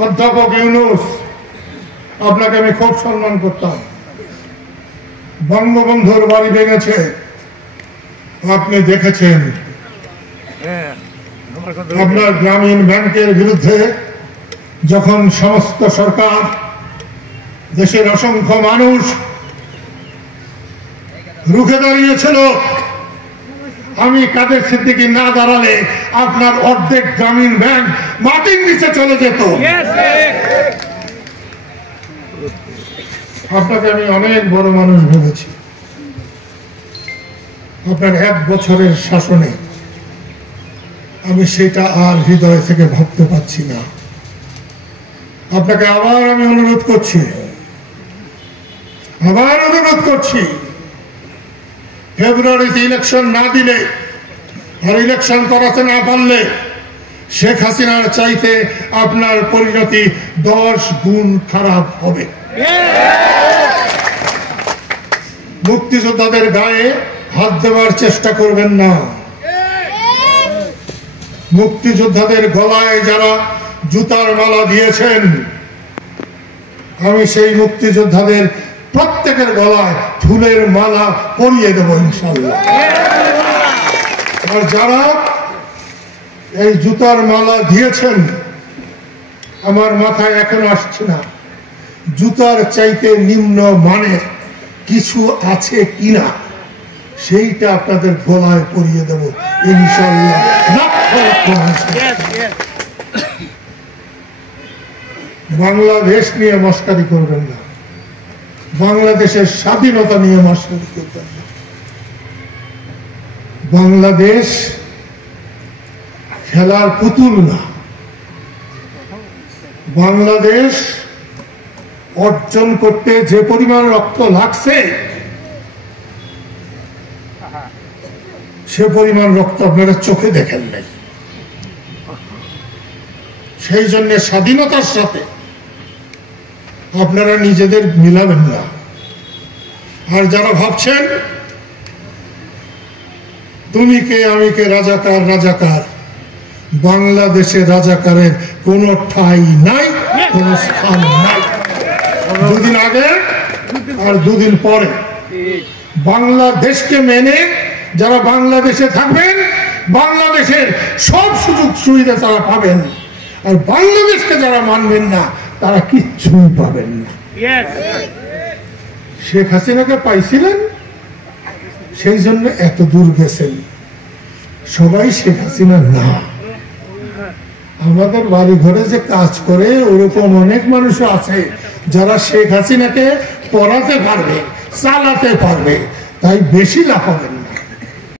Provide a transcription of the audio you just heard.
অধ্যাপক ইউনূস, আপনাকে আমি খুব সম্মান করতাম। বঙ্গবন্ধুর বাড়ি ভেঙেছে, আপনি দেখেছেন। আপনার গ্রামীণ ব্যাংকের বিরুদ্ধে যখন সমস্ত সরকার, দেশের অসংখ্য মানুষ রুখে দাঁড়িয়েছিল, আমি কাদের সিদ্দিকী না দাঁড়ালে আপনার অর্ধেক গ্রামীণ ব্যাংক মাটির নিচে চলে যেত। আপনাকে আমি অনেক বড় মানুষ ভেবেছি। আপনার 1 বছরের শাসনে আমি সেটা আর হৃদয় থেকে ভাবতে পারছি না। আপনাকে আবার আমি অনুরোধ করছি, ফেব্রুয়ারিতে ইলেকশন না দিলে আর ইলেকশন করাতে না পারলে শেখ হাসিনার চাইতে আপনার পরিণতি 10 গুণ খারাপ হবে। মুক্তিযোদ্ধাদের গায়ে হাত দেওয়ার চেষ্টা করবেন না। মুক্তিযোদ্ধাদের গলায় যারা জুতার মালা দিয়েছেন, আমি সেই মুক্তিযোদ্ধাদের প্রত্যেকের গলায় ফুলের মালা পরিয়ে দেব ইনশাআল্লাহ। আর যারা এই জুতার মালা দিয়েছেন, আমার মাথায় এখন আসছে না জুতার চাইতে নিম্ন মানের কিছু আছে কিনা, সেইটা আপনাদের গলায় পরিয়ে দেব ইনশাআল্লাহ। বাংলাদেশ নিয়ে মস্কারি করবেন না, বাংলাদেশের স্বাধীনতা নিয়ে মস্কারি করবেন না। বাংলাদেশ খেলার পুতুল না। বাংলাদেশ অর্জন করতে যে পরিমাণ রক্ত লাগছে, সে পরিমাণ রক্ত আপনারা চোখে দেখেন নাই। সেই জন্য স্বাধীনতার সাথে আপনারা নিজেদের মিলাবেন না। আর যারা ভাবছেন তুমি কে আমি কে, রাজাকার রাজাকার, বাংলাদেশে রাজাকারের কোন ঠাঁই নাই, কোন স্থান নাই। 2 দিন আগে আর 2 দিন পরে বাংলাদেশকে মেনে যারা বাংলাদেশে থাকবেন, বাংলাদেশের সব সুযোগ সুবিধা তারা পাবেন। আর বাংলাদেশকে যারা মানবেন না, তারা কিচ্ছুই পাবেন না। শেখ হাসিনাকে পাইছিলেন, সেই জন্য এত দূর গেছেন। সবাই শেখ হাসিনা না। আমাদের বাড়ি ঘরে যে কাজ করে, ওরকম অনেক মানুষ আছে যারা শেখ হাসিনাকে পড়াতে পারবে, চালাতে পারবে। তাই বেশি লাফাবেন না।